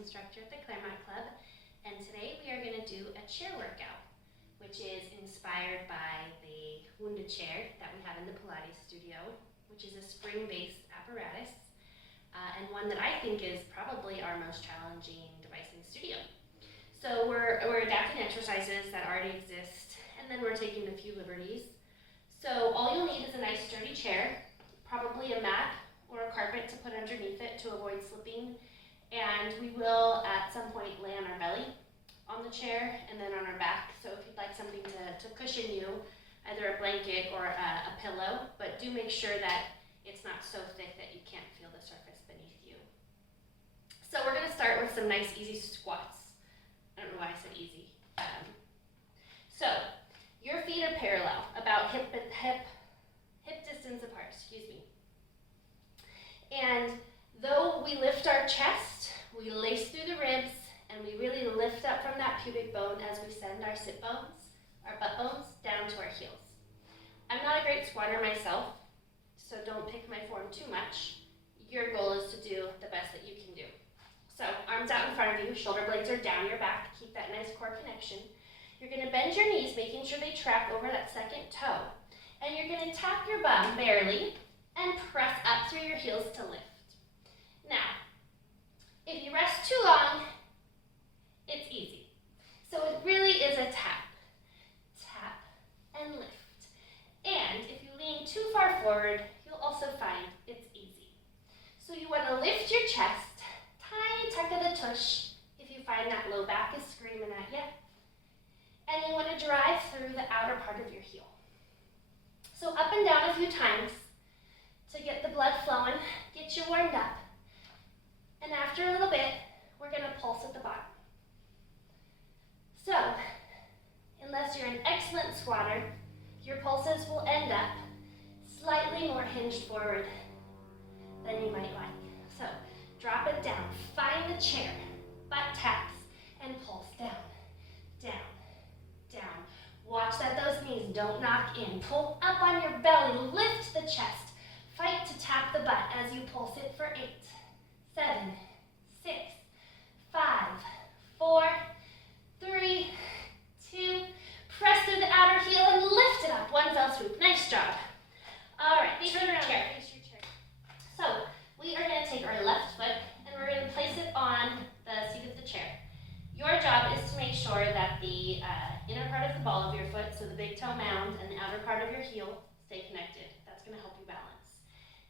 instructor at the Claremont Club, and today we are going to do a chair workout, which is inspired by the wounded chair that we have in the Pilates studio, which is a spring-based apparatus, and one that I think is probably our most challenging device in the studio. So we're adapting exercises that already exist, and then we're taking a few liberties. So all you'll need is a nice sturdy chair, probably a mat or a carpet to put underneath it to avoid slipping, and we will at some point lay on our belly on the chair and then on our back. So if you'd like something to cushion you, either a blanket or a pillow, but do make sure that it's not so thick that you can't feel the surface beneath you. So we're going to start with some nice easy squats. I don't know why I said easy. So your feet are parallel, about hip distance apart, excuse me. And though we lift our chest, we lace through the ribs, and we really lift up from that pubic bone as we send our sit bones, our butt bones, down to our heels. I'm not a great squatter myself, so don't pick my form too much. Your goal is to do the best that you can do. So arms out in front of you, shoulder blades are down your back, keep that nice core connection. You're going to bend your knees, making sure they track over that second toe. And you're going to tap your bum barely and press up through your heels to lift. Now, if you rest too long, it's easy. So it really is a tap, tap, and lift. And if you lean too far forward, you'll also find it's easy. So you want to lift your chest, tiny tuck of the tush if you find that low back is screaming at you. And you want to drive through the outer part of your heel. So up and down a few times to get the blood flowing, get you warmed up. And after a little bit, we're going to pulse at the bottom. So, unless you're an excellent squatter, your pulses will end up slightly more hinged forward than you might like. So, drop it down, find the chair, butt taps, and pulse down, down, down. Watch that those knees don't knock in. Pull up on your belly, lift the chest. Fight to tap the butt as you pulse it for 8, 7, 6, 5, 4, 3, 2, press through the outer heel and lift it up. One fell swoop. Nice job. All right, face your chair. So we are going to take our left foot and we're going to place it on the seat of the chair. Your job is to make sure that the inner part of the ball of your foot, so the big toe mound, and the outer part of your heel stay connected. That's going to help you balance.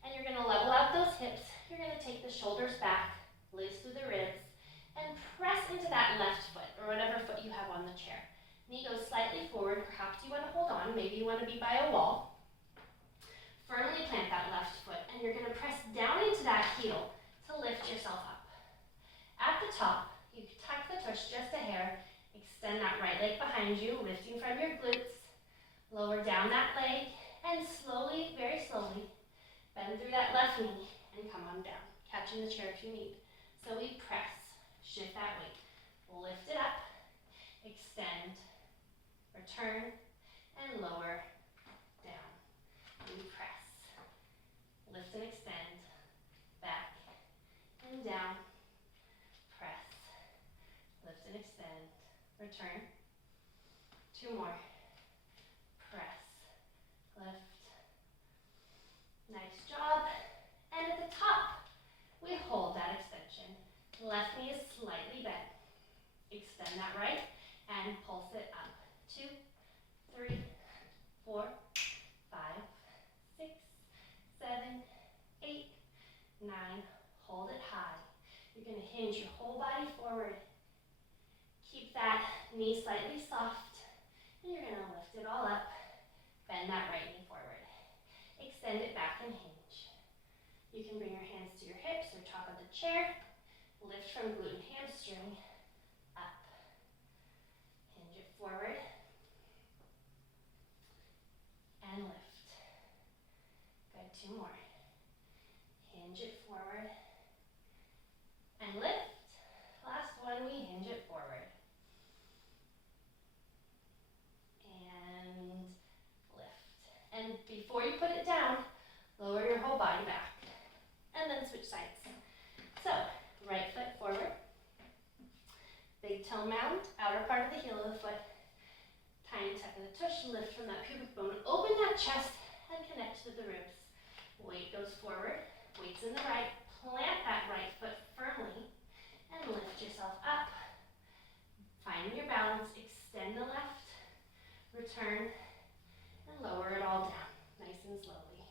And you're going to level out those hips. You're going to take the shoulders back, lace through the ribs, and press into that left foot, or whatever foot you have on the chair. Knee goes slightly forward. Perhaps you want to hold on. Maybe you want to be by a wall. Firmly plant that left foot, and you're going to press down into that heel to lift yourself up. At the top, you tuck the tush just a hair. Extend that right leg behind you, lifting from your glutes. Lower down that leg, and slowly, very slowly, bend through that left knee and come on down, catching the chair if you need. So we press, shift that weight, lift it up, extend, return, and lower, down. We press, lift and extend, back and down, press, lift and extend, return. 2 more, press, lift. Nice job. And at the top, we hold that extension. Left knee is slightly bent. Extend that right and pulse it up. 2, 3, 4, 5, 6, 7, 8, 9. Hold it high. You're going to hinge your whole body forward. Keep that knee slightly soft. And you're going to lift it all up. Bend that right knee forward. Extend it back and hinge. You can bring your hands to your hips or top of the chair. Lift from glute and hamstring. Up. Hinge it forward. And lift. Good. 2 more. Hinge it forward. And lift. Last one, we hinge it forward. And lift. And before you put it down, lower your whole body back. And then switch sides. So, right foot forward, toe mound, outer part of the heel of the foot. Tiny tuck of the tush, lift from that pubic bone. Open that chest and connect to the ribs. Weight goes forward, weight's in the right. Plant that right foot firmly and lift yourself up. Find your balance, extend the left, return, and lower it all down, nice and slowly.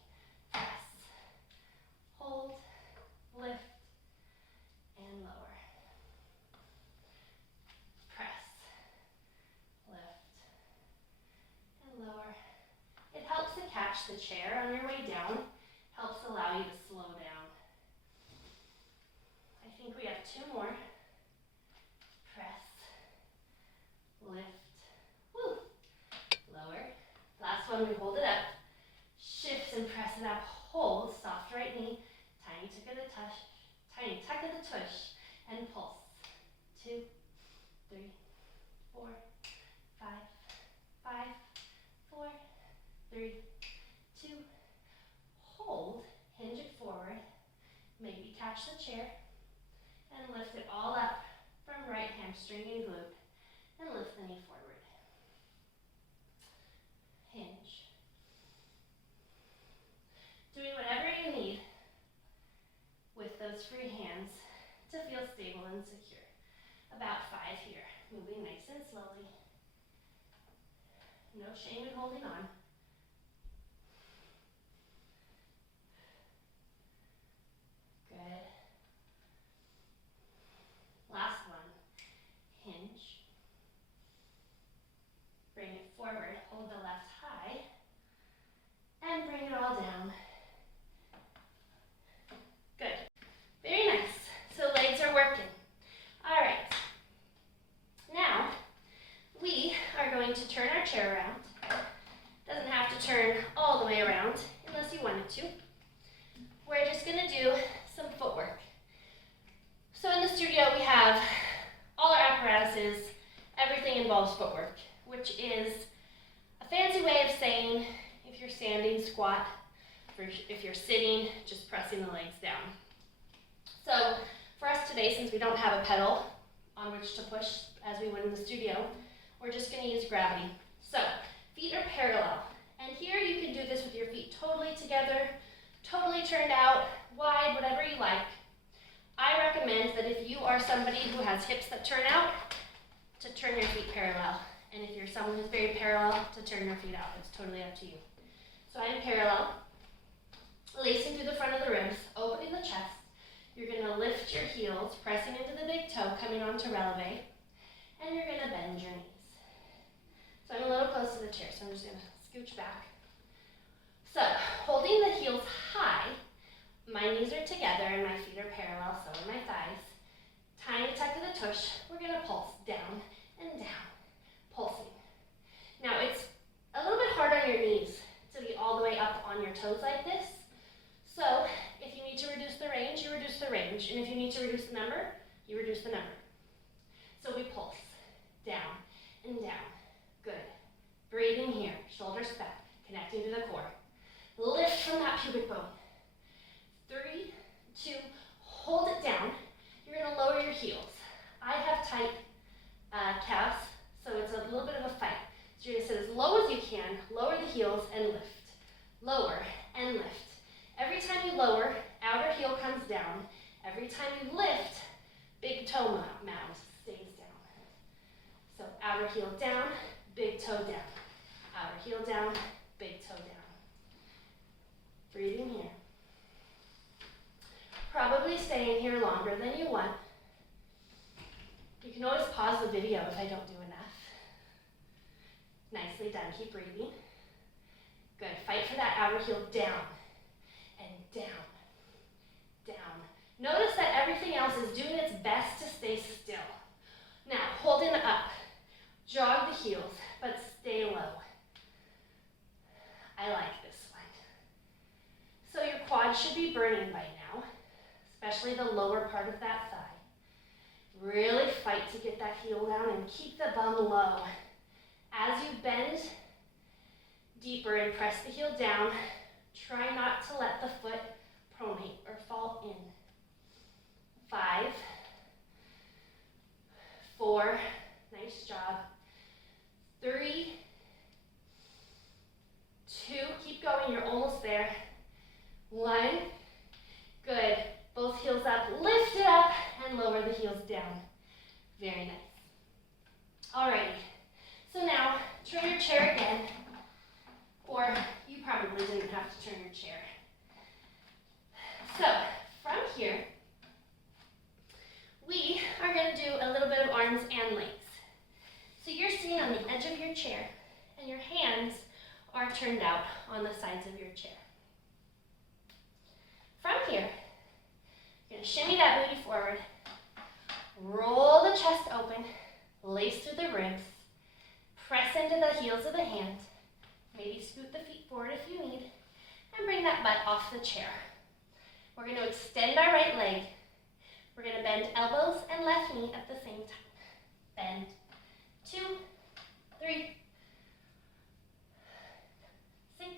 Press, hold, lift, and lower. Press, lift, and lower. It helps to catch the chair on your way down, helps allow you to slow down. I think we have 2 more. Press, lift, woo, lower. Last one, we hold it up, shift and press it up, hold, soft right knee, tiny tuck of the tush, and pulse. 2, 3, 4, 5, 5, 4, 3, 2, hold, hinge it forward, maybe catch the chair, and lift it all up from right hamstring and glute, and lift the knee forward. Hinge. Doing whatever you need with those free hands to feel stable and secure. About 5 here, moving nice and slowly. No shame in holding on. Good. Last one, hinge. Bring it forward, hold the left high, and bring it all down. Good. Very nice. So legs are working. All right. Now, we are going to turn our chair around. Doesn't have to turn all the way around unless you wanted to. We're just going to do some footwork. So in the studio we have all our apparatuses, everything involves footwork, which is a fancy way of saying if you're standing, squat, if you're sitting, just pressing the legs down. So for us today, since we don't have a pedal on which to push as we would in the studio, we're just going to use gravity. So feet are parallel, and here you can do this with your feet totally together, totally turned out, wide, whatever you like. I recommend that if you are somebody who has hips that turn out, to turn your feet parallel. And if you're someone who's very parallel, to turn your feet out. It's totally up to you. So I'm parallel, lacing through the front of the ribs, opening the chest. You're going to lift your heels, pressing into the big toe, coming onto releve, and you're going to bend your knees. So I'm a little close to the chair, so I'm just going to scooch back. So holding the heels high, my knees are together and my feet are parallel, so are my thighs. Tiny tuck of the tush, we're going to pulse down and down, pulsing. Now it's a little bit hard on your knees to be all the way up on your toes like this. So if you need to reduce the range, you reduce the range. And if you need to reduce the number, you reduce the number. So we pulse down and down. Good. Breathing here, shoulders back, connecting to the core. Lift from that pubic bone. 3, 2, hold it down. You're going to lower your heels. I have tight calves, so it's a little bit of a fight. So you're going to sit as low as you can, lower the heels, and lift. Lower and lift. Every time you lower, outer heel comes down. Every time you lift, big toe mound stays down. So outer heel down, big toe down. Outer heel down, big toe down. Breathing here. Probably staying here longer than you want. You can always pause the video if I don't do enough. Nicely done, keep breathing. Good, fight for that outer heel down and down, down. Notice that everything else is doing its best to stay still. Now, holding up, jog the heels, but stay low. I like this one. So your quad should be burning by now, especially the lower part of that thigh. Really fight to get that heel down and keep the bum low. As you bend deeper and press the heel down, try not to let the foot pronate or fall in. 5, 4, Very nice. Alrighty, so now turn your chair again, or you probably didn't have to turn your chair. So from here, we are going to do a little bit of arms and legs. So you're sitting on the edge of your chair, and your hands are turned out on the sides of your chair. From here, you're going to shimmy that booty forward, roll the chest open, lace through the ribs, press into the heels of the hands, maybe scoot the feet forward if you need, and bring that butt off the chair. We're going to extend our right leg. We're going to bend elbows and left knee at the same time. Bend. 2, 3, 6,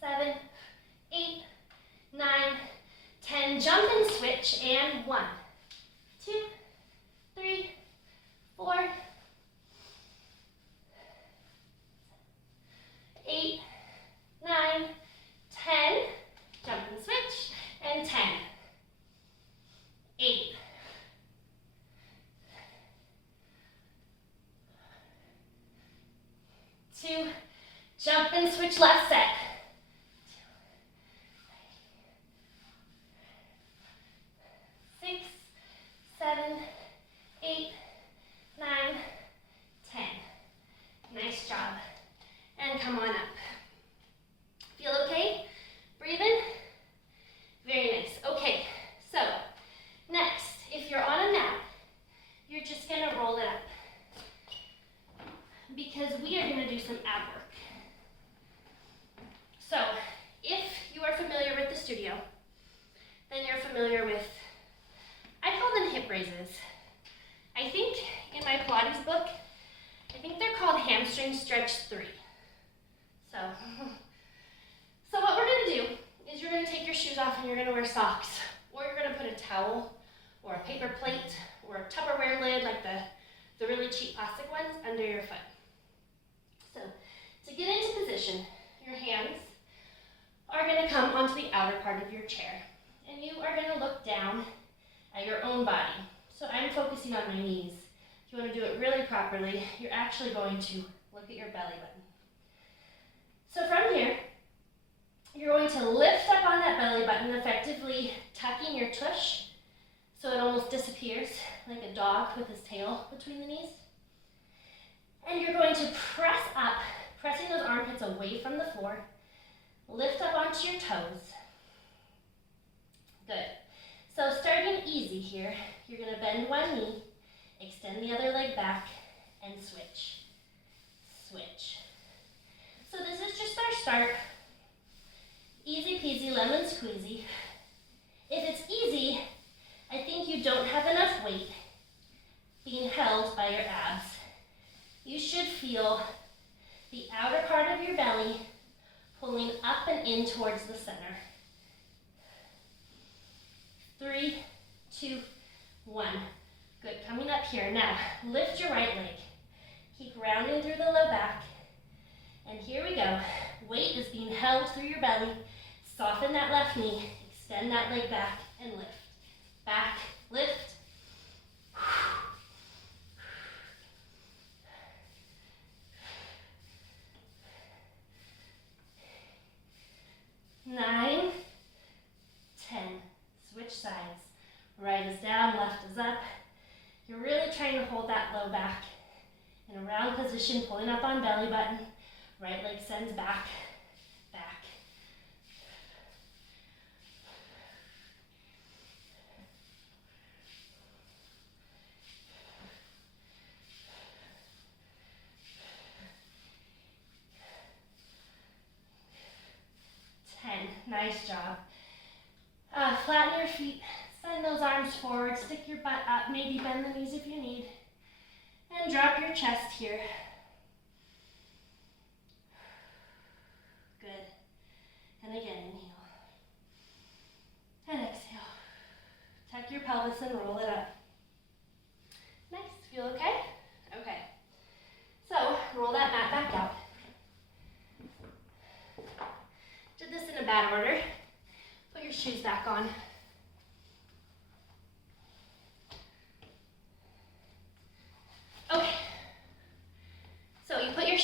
7, 8, 9, 10. Jump and switch, and 1, 2, 3, 4, 8, 9, 10. Jump and switch, and 10, 8, 2, jump and switch left set. 6, 7, 8, 9, 10. Nice job. And come on up. Feel okay? Breathe in. Very nice. Okay, so next, if you're on a mat, you're just going to roll it up, because we are going to do some ab work. So if you are familiar with the studio, then you're familiar with, I call them hip raises. I think in my Pilates book, I think they're called hamstring stretch 3. So what we're going to do is you're going to take your shoes off and you're going to wear socks, or you're going to put a towel or a paper plate or a Tupperware lid, like the really cheap plastic ones, under your foot. So to get into position, your hands are going to come onto the outer part of your chair, and you are going to look down at your own body. So I'm focusing on my knees. If you want to do it really properly, you're actually going to look at your belly button. So from here, you're going to lift up on that belly button, effectively tucking your tush so it almost disappears, like a dog with his tail between the knees. And you're going to press up, pressing those armpits away from the floor. Lift up onto your toes. Good. So starting easy here, you're going to bend one knee, extend the other leg back, and switch. Switch. So this is just our start. Easy peasy lemon squeezy. If it's easy, I think you don't have enough weight being held by your abs. You should feel the outer part of your belly pulling up and in towards the center. 3, 2, 1. Good, coming up here. Now, lift your right leg. Keep rounding through the low back. And here we go. Weight is being held through your belly. Soften that left knee. Extend that leg back and lift. Back, lift. 9, 10. Switch sides. Right is down, left is up. You're really trying to hold that low back in a round position, pulling up on belly button. Right leg sends back, back. Nice job. Flatten your feet, send those arms forward, stick your butt up, maybe bend the knees if you need, and drop your chest here. Good. And again, inhale. And exhale. Tuck your pelvis and roll it up. Nice. Feel okay? Okay. So, roll that mat back out. Did this in a bad order. Put your shoes back on.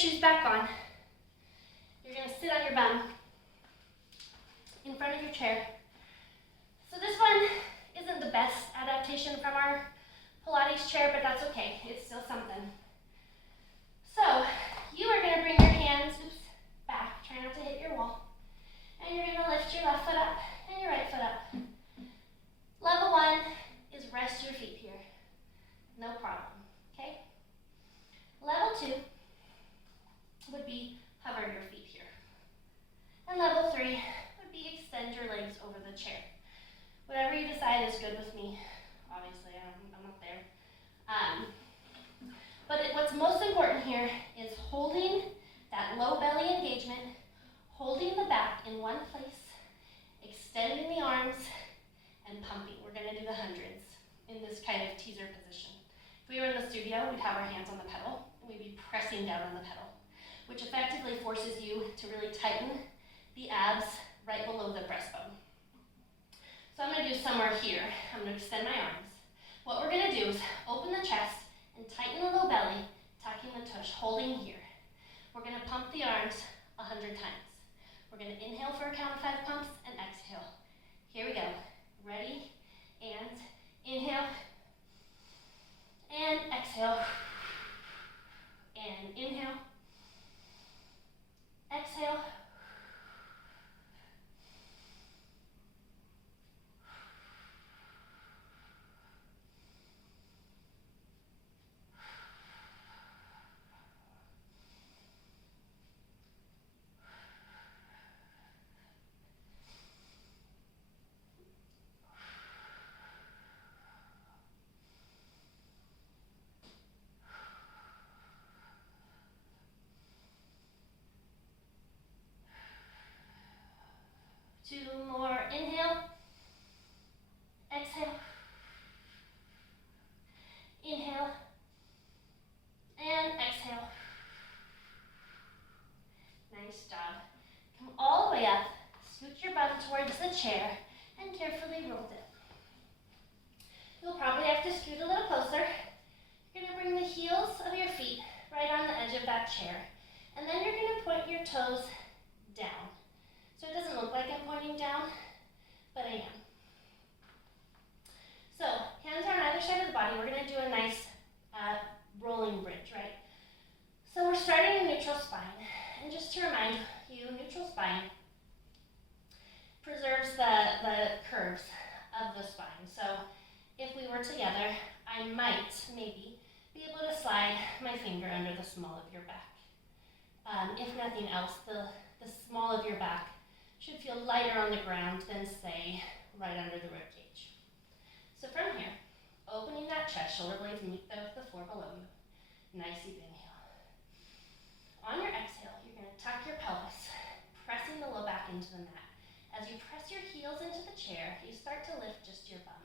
shoes back on. You're gonna sit on your bum in front of your chair. So this one isn't the best adaptation from our Pilates chair, but that's okay. It's still something. So you are gonna bring your hands, back. Try not to hit your wall. And you're gonna lift your left foot up and your right foot up. Level 1 is rest your feet here. No problem, okay? Level 2 would be hover your feet here. And level 3 would be extend your legs over the chair. Whatever you decide is good with me. Obviously, I'm not there. But what's most important here is holding that low belly engagement, holding the back in one place, extending the arms, and pumping. We're gonna do the hundreds in this kind of teaser position. If we were in the studio, we'd have our hands on the pedal, and we'd be pressing down on the pedal, which effectively forces you to really tighten the abs right below the breastbone. So I'm gonna do somewhere here. I'm gonna extend my arms. What we're gonna do is open the chest and tighten the low belly, tucking the tush, holding here. We're gonna pump the arms 100 times. We're gonna inhale for a count of 5 pumps and exhale. Here we go. Ready? And inhale. And exhale. And inhale. Exhale. Two more. Inhale. Exhale. Inhale. And exhale. Nice job. Come all the way up. Scoot your bum towards the chair and carefully roll it. You'll probably have to scoot a little closer. You're going to bring the heels of your feet right on the edge of that chair. And then you're going to point your toes down. So it doesn't look like I'm pointing down, but I am. So hands are on either side of the body. We're going to do a nice rolling bridge, right? So we're starting in neutral spine. And just to remind you, neutral spine preserves the curves of the spine. So if we were together, I might, maybe, be able to slide my finger under the small of your back. If nothing else, the small of your back should feel lighter on the ground than, say, right under the rib cage. So from here, opening that chest, shoulder blades meet the floor below you. Nice deep inhale. On your exhale, you're going to tuck your pelvis, pressing the low back into the mat. As you press your heels into the chair, you start to lift just your bum.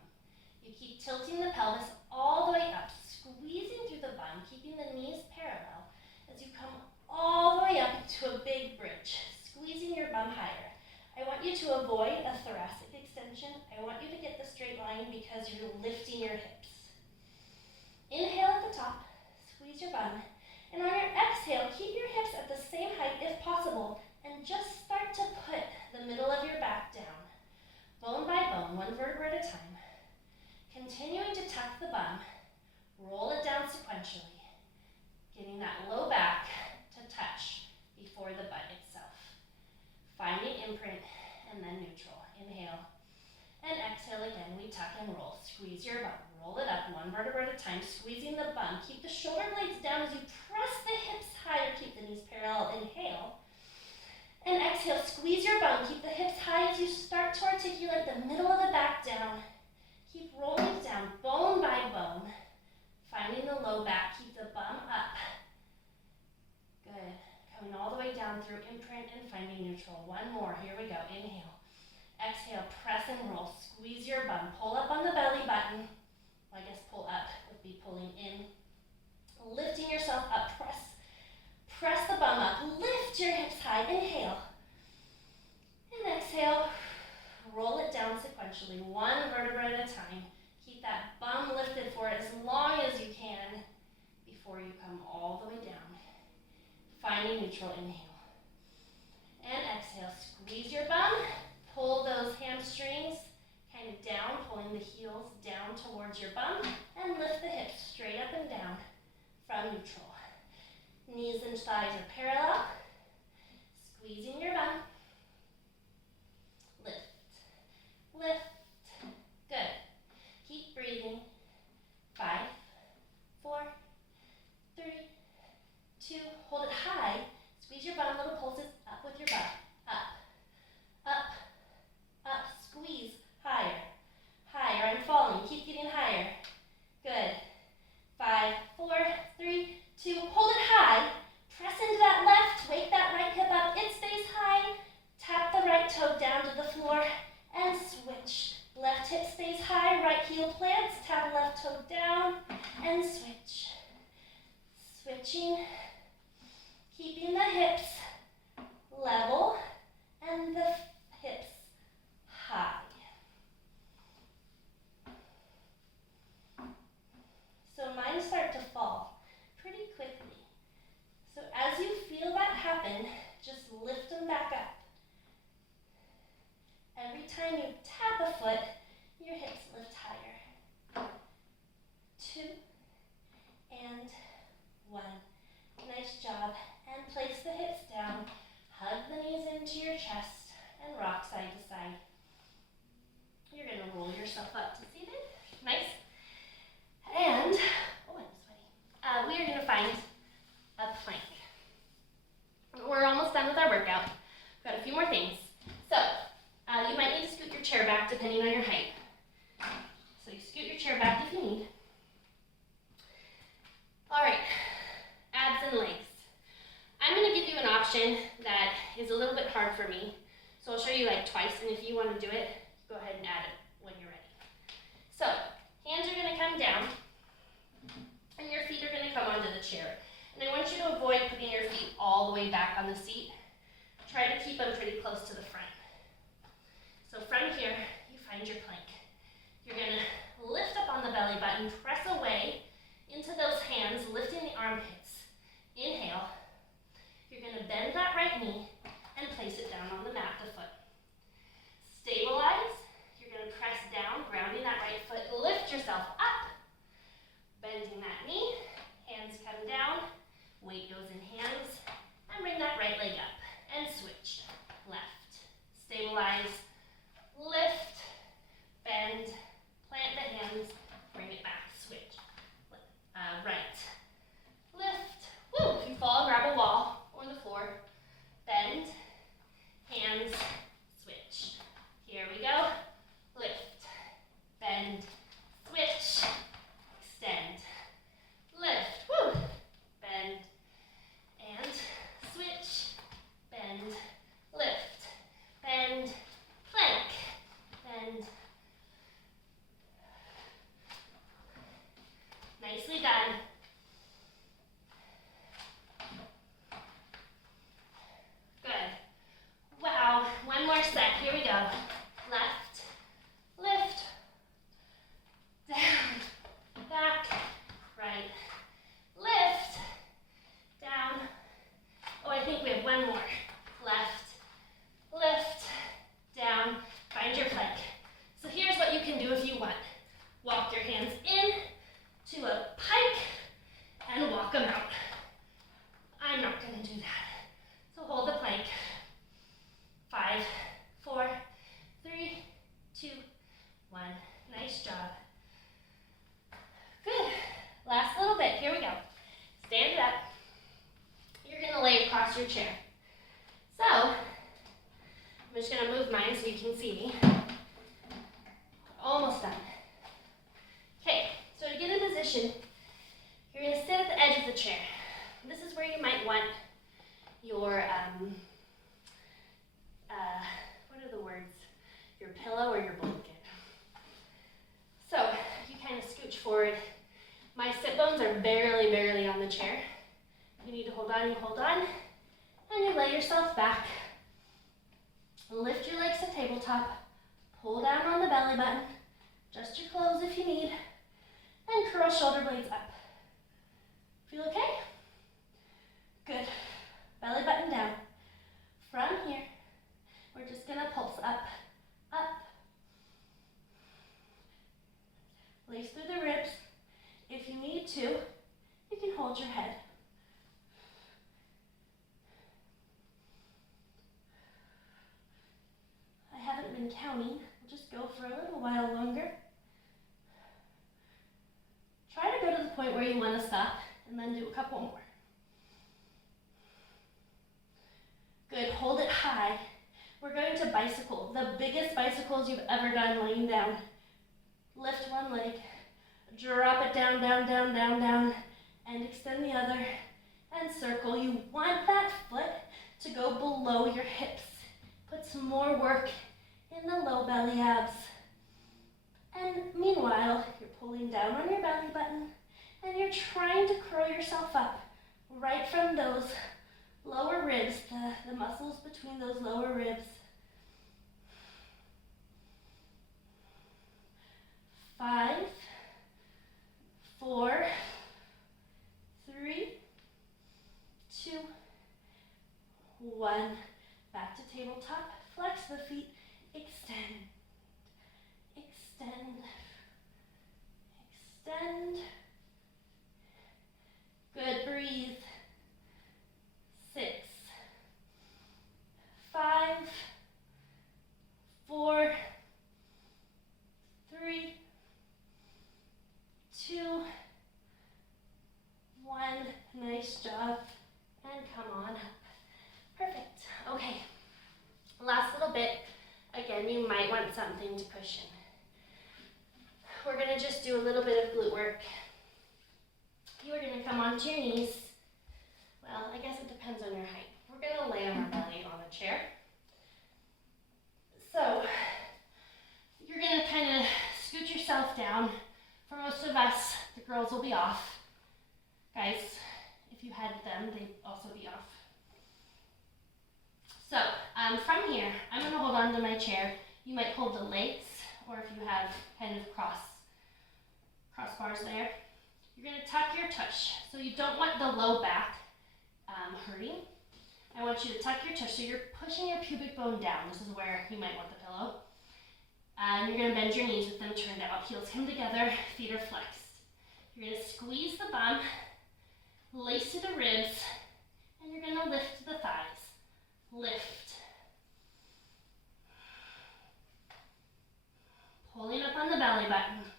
You keep tilting the pelvis all the way up, squeezing through the bum, keeping the knees parallel as you come all the way up to a big bridge, squeezing your bum higher. I want you to avoid a thoracic extension. I want you to get the straight line because you're lifting your hips. Inhale at the top, squeeze your bum. And on your exhale, keep your hips at the same height if possible, and just start to put the middle of your back down, bone by bone, one vertebra at a time. Continuing to tuck the bum, roll it down sequentially, getting that low back to touch before the butt itself. Finding imprint and then neutral. Inhale and exhale again. We tuck and roll. Squeeze your bum. Roll it up one vertebra at a time, squeezing the bum. Keep the shoulder blades down as you press the hips higher. Keep the knees parallel. Inhale. And exhale. Squeeze your bum. Keep the hips high as you start to articulate the middle of the back down. Keep rolling down bone by bone. Finding the low back. Keep the bum up. Good. Coming all the way down through imprint and finding neutral. One more. Here we go. Inhale. Exhale. Press and roll. Squeeze your bum. Pull up on the belly button. Well, I guess pull up would be pulling in. Lifting yourself up. Press the bum up. Lift your hips high. Inhale. And exhale. Roll it down sequentially. One vertebra at a time. Keep that bum lifted for as long as you can before you come all the way down. finding neutral, inhale. And exhale, squeeze your bum, pull those hamstrings kind of down, pulling the heels down towards your bum, and lift the hips straight up and down from neutral. Knees and thighs are parallel, squeezing your bum. Lift, lift, good. Keep breathing. 5, 4, 3, 2, hold it high. Squeeze your bum, little pulses up with your butt. Up, up, up, squeeze, higher, higher. I'm falling, keep getting higher. Good. 5, 4, 3, 2, hold it high. Press into that left, wake that right hip up. It stays high. Tap the right toe down to the floor and switch. Left hip stays high, right heel plants. Tap left toe down and switch. Switching. Keeping the hips level and the hips high. So mine start to fall pretty quickly. So as you feel that happen, just lift them back up. Every time you tap a foot, your hips lift higher. 2 and 1. Nice job. And place the hips down. Hug the knees into your chest and rock side to side. You're going to roll yourself up to seated. Nice. And, oh, I'm sweaty. We are going to find a plank. We're almost done with our workout. We've got a few more things. So, you might need to scoot your chair back depending on your height. So you scoot your chair back if you need. All right, abs and legs. I'm going to give you an option that is a little bit hard for me. So I'll show you like twice, and if you want to do it, go ahead and add it when you're ready. So, hands are going to come down, and your feet are going to come onto the chair. And I want you to avoid putting your feet all the way back on the seat. Try to keep them pretty close to the front. So from here, you find your plank. You're going to lift up on the belly button, press away into those hands, lifting the armpits. Inhale. You're going to bend that right knee and place it down on the mat, the foot. Stabilize. You're going to press down, grounding that right foot. Lift yourself up, bending that knee. Hands come down. Weight goes in hands. And bring that right leg up. And switch. Left. Stabilize. Lift. Bend. Plant the hands. Bring it back. Switch. Right. Lift. Woo! If you fall, grab a wall or the floor. Bend. Hands. Switch. Here we go. Lift. Bend. Switch. Extend. Lift. Woo! Bend. And switch. Bend. Lift. Bend. Plank. Bend. Nicely done. Good. Wow. One more set. Here we go. Left. Lift. Down. Back. Right. Lift. Down. Oh, I think we have one more. Left. Lift. Down. Find your plank. So here's what you can do if you want. Walk your hands in to a pike and walk them out. I'm not going to do that. So hold the plank. 5, 4, 3, 2, 1. Nice job. Good. Last little bit. Here we go. Stand it up. You're going to lay across your chair. So, I'm just going to move mine so you can see me. Almost done. Okay, so to get in position, you're going to sit at the edge of the chair. This is where you might want your, what are the words? Your pillow or your blanket. So, you kind of scooch forward. My sit bones are barely on the chair. You need to hold on, you hold on. And you lay yourself back. Lift your legs to tabletop. Pull down on the belly button. Adjust your clothes if you need. And curl shoulder blades up. Feel okay? Good. squeeze through the ribs. If you need to, you can hold your head. I haven't been counting. We'll just go for a little while longer. Try to go to the point where you want to stop and then do a couple more. Good, hold it high. We're going to bicycle, the biggest bicycles you've ever done laying down. Lift one leg, drop it down, down, down, down, down, and extend the other, and circle. You want that foot to go below your hips. Put some more work in the low belly abs. And meanwhile, you're pulling down on your belly button, and you're trying to curl yourself up right from those lower ribs, the muscles between those lower ribs. 5, 4, 3, 2, 1. Back to tabletop. Flex the feet. Extend. Extend. Extend. Good. Breathe. 6, 5, 4, 3, 2, 1. Nice job. And come on up. Perfect. Okay. Last little bit. Again, you might want something to cushion. We're going to just do a little bit of glute work. You are going to come onto your knees. Well, I guess it depends on your height. We're going to lay on our belly on a chair. So, you're going to kind of scoot yourself down. For most of us, the girls will be off. Guys, if you had them, they'd also be off. So, from here, I'm going to hold on to my chair. You might hold the legs, or if you have kind of crossbars there. You're going to tuck your tush. So you don't want the low back hurting. I want you to tuck your tush. So you're pushing your pubic bone down. This is where you might want the pillow. And you're going to bend your knees with them turned out. Heels come together, feet are flexed. You're going to squeeze the bum, lace to the ribs, and you're going to lift the thighs. Lift. Pulling up on the belly button.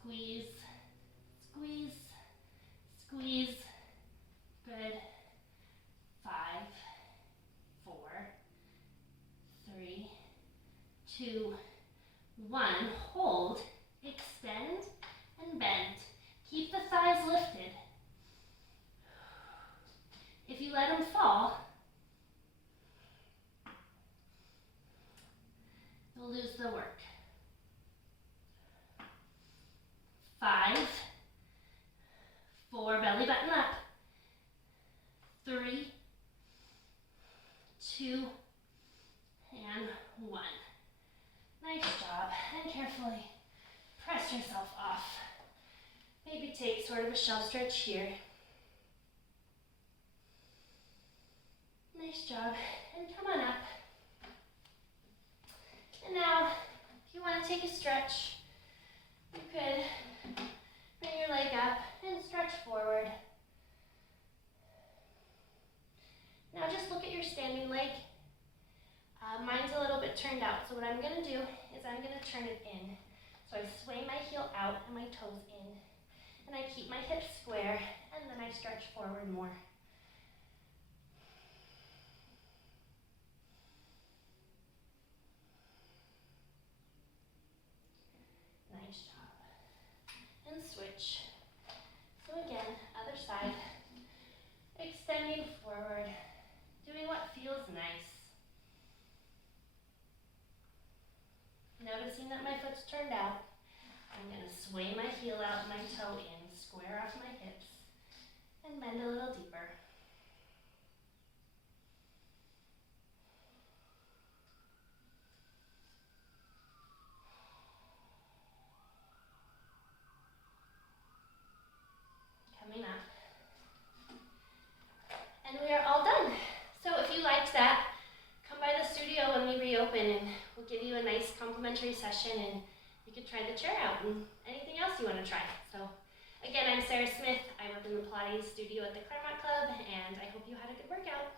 Squeeze, squeeze, squeeze. Good. 5, 4, 3, 2, 1. Hold, extend, and bend. Keep the thighs lifted. If you let them fall, you'll lose the work. 5, 4, belly button up. 3, 2, and 1. Nice job. And carefully press yourself off. Maybe take sort of a shelf stretch here. Nice job. And come on up. And now, if you want to take a stretch, you could bring your leg up and stretch forward. Now just look at your standing leg. Mine's a little bit turned out, so what I'm going to do is I'm going to turn it in. So I sway my heel out and my toes in. And I keep my hips square, and then I stretch forward more. Nice job. And switch. So again, other side. Extending forward. Doing what feels nice. Noticing that my foot's turned out. I'm going to sway my heel out, my toe in, square off my hips, and bend a little deeper. Coming up. complimentary session, and you could try the chair out and anything else you want to try. So again, I'm Sarah Smith. I work in the Pilates studio at the Claremont Club, and I hope you had a good workout.